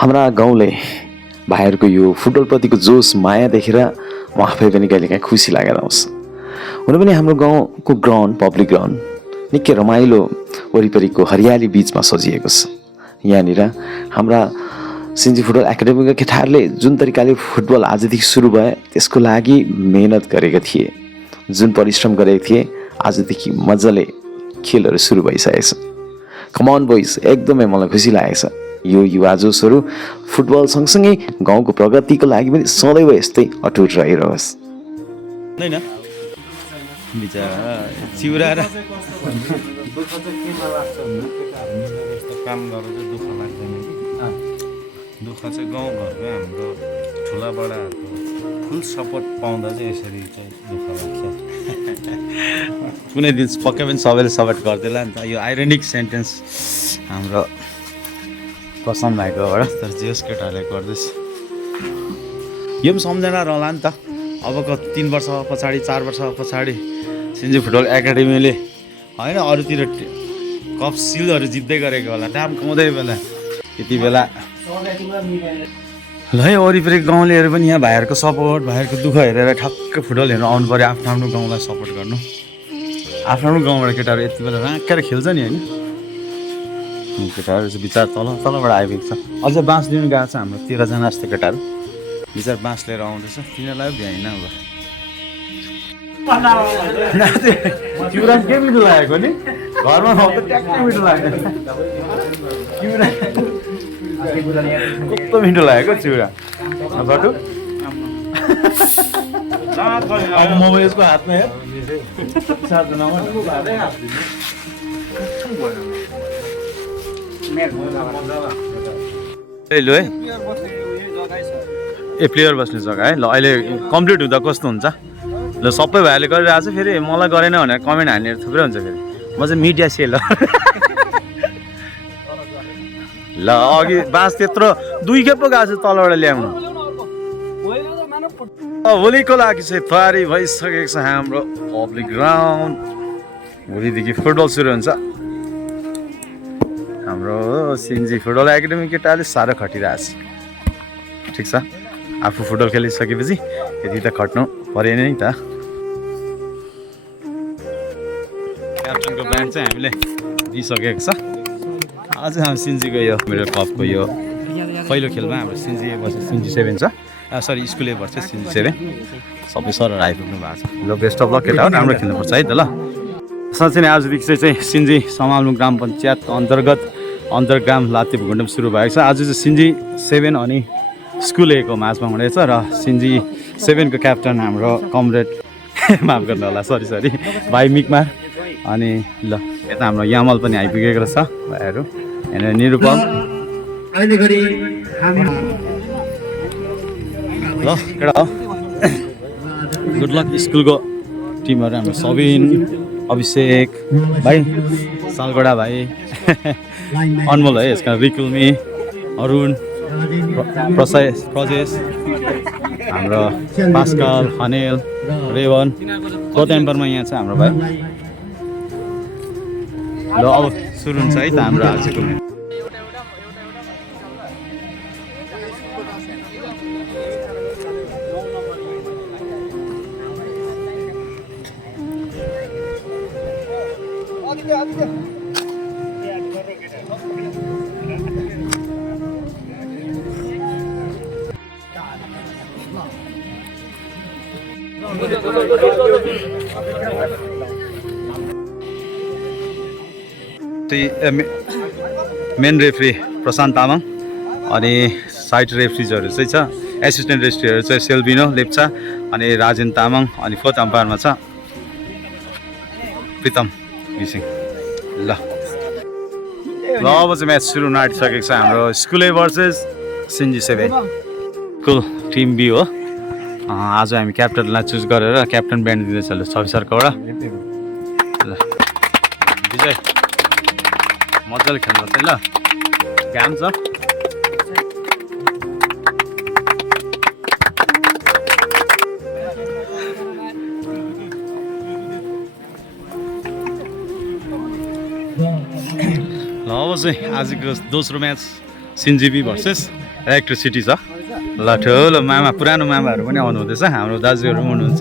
हाम्रा गाउँले भाइहरूको यो फुटबलप्रतिको जोस माया देखेर म आफै पनि कहिलेकाहीँ खुसी लागेर आउँछ। हुन पनि हाम्रो गाउँको ग्राउन्ड पब्लिक ग्राउन्ड निकै रमाइलो वरिपरिको हरियाली बिचमा सजिएको छ। यहाँनिर हाम्रा सिन्जी फुटबल एकाडेमीका केटाहरूले जुन तरिकाले फुटबल आजदेखि सुरु भए त्यसको लागि मेहनत गरेका थिए, जुन परिश्रम गरेका थिए, आजदेखि मजाले खेलहरू सुरु भइसकेको छ। कमन बोइज, एकदमै मलाई खुसी लागेको छ। यो युवा जोसहरू फुटबल सँगसँगै गाउँको प्रगतिको लागि पनि सदैव यस्तै अटुट रहिरहोस्। होइन बिचरा चिउरा र दुःख चाहिँ किन लाग्छ भने केटाहरूले यस्तो काम गरेर चाहिँ दुःख लाग्दैन कि दुःख चाहिँ गाउँघरको हाम्रो ठुला बडाहरूको फुल सपोर्ट पाउँदा चाहिँ यसरी चाहिँ दुःख लाग्छ। कुनै दिन पक्कै पनि सबैले सपोर्ट गरिदिएला नि त। यो आइरोनिक सेन्टेन्स हाम्रो प्रशान्त भाइकोबाट, तर जेस केटाहरूले गर्दैछ। यो पनि सम्झना रहला नि त। अबको 3 वर्ष पछाडि 4 वर्ष पछाडि सिन्जी फुटबल एकाडेमीले होइन अरूतिर कप सिलहरू जित्दै गरेको होला, नाम कमाउँदै बेला त्यति बेला ल है वरिपरि गाउँलेहरू पनि यहाँ भाइहरूको सपोर्ट, भाइहरूको दुःख हेरेर ठक्क फुटबल हेर्नु आउनु पऱ्यो। आफ्नो आफ्नो गाउँलाई सपोर्ट गर्नु। आफ्नो आफ्नो गाउँबाट केटाहरू यति बेला राँकेर खेल्छ नि होइन। केटाहरू चाहिँ बिचार तलबाट आइपुग्छ। अझ बाँस लिनु गएको छ हाम्रो 13 जना जस्तो केटाहरू बिचार बाँस लिएर आउँदैछ। तिनीहरूलाई भ्याइन अब चिउरा के मिठो लागेको नि घरमा खाउ त ट्याक्कै मिठो लाग्यो। कस्तो मिठो लागेको चिउरा घटु मोबाइल यसको हातमा हेर लु है ए प्लेयर बस्ने जग्गा है। ल अहिले कम्प्लिट हुँदा कस्तो हुन्छ ल सबै भाइहरूले गरिरहेको छ। फेरि मलाई गरेन भनेर कमेन्ट हाल्नेहरू थुप्रै हुन्छ। फेरि म चाहिँ मिडिया सेल हो। ल अघि बाँस त्यत्रो 2 खेप पो गएको छ तलबाट ल्याउनु। भोलिको लागि चाहिँ तयारी भइसकेको छ हाम्रो पब्लिक ग्राउन्ड। भोलिदेखि फुटबल सुरु हुन्छ। हाम्रो सिन्जी फुटबल एकाडेमी केटाले साह्रो खटिरहेछ। ठिक छ, आफू फुटबल खेलिसकेपछि यति त खट्नु पऱ्यो नि त। क्याप्टनको ब्यान्ड चाहिँ हामीले दिइसकेको छ। आज हाम्रो सिन्जीको यो मेरो कपको यो पहिलो खेलमा हाम्रो सिन्जी वर्सेस सिन्जी 7 छ। सरी स्कुल ए वर्सेस सिन्जी 7 सबै सरहरू आइपुग्नु भएको छ। ल बेस्ट अफ लक केटा हो, राम्रो खेल्नुपर्छ है त। ल साँच्चै नै आजदेखि चाहिँ सिन्जी समाल्नु ग्राम पञ्चायत अन्तर्गत अन्तर्ग्राम लाते भूखण्डम सुरु भएको छ। आज चाहिँ सिन्जी 7 अनि स्कुल एको माझमा हुँदैछ र सिन्जी 7 को क्याप्टन हाम्रो कमरेड माफ गर्नु होला सरी भाइ मिकमा। अनि ल यता हाम्रो यामल पनि आइपुगेको रहेछ भाइहरू। यहाँनिर निरुपम ल केटा हो। गुड लक स्कुलको टिमहरू हाम्रो सबिन, अभिषेक भाइ, सालगडा भाइ, अनमोल है यसका, रिकुलमी, अरुण, प्रजेश, हाम्रो पास्कल, अनिल, रेवन, क्लोथ एम्परमा यहाँ छ हाम्रो भाइ। ल अब सुरु हुन्छ है त हाम्रो आजको। मेन रेफ्री प्रशान्त तामाङ अनि साइड रेफ्रिजहरू चाहिँ छ। एसिस्टेन्ट रेफ्रीहरू चाहिँ सेल्बिनो लेप्चा अनि राजेन तामाङ अनि फोर्थ अम्पायरमा छ प्रितम घिसिङ। ल अब चाहिँ म्याच सुरु हुन आँटिसकेको छ हाम्रो स्कुल ए वर्सेस सिन्जी 7 कुल टिम बी हो। आज हामी क्याप्टनलाई चुज गरेर क्याप्टन ब्यान्ड दिँदैछ। ल छविसरकोबाट ल विजय मजाले खेल्नुपर्छ है। ल घाम छ ल अब चाहिँ आजको दोस्रो म्याच सिन्जिबी भर्सेस इलेक्ट्रिसिटी छ ल ठुलो मामा पुरानो मामाहरू पनि आउनु हुँदैछ हाम्रो दाजुहरू पनि हुनुहुन्छ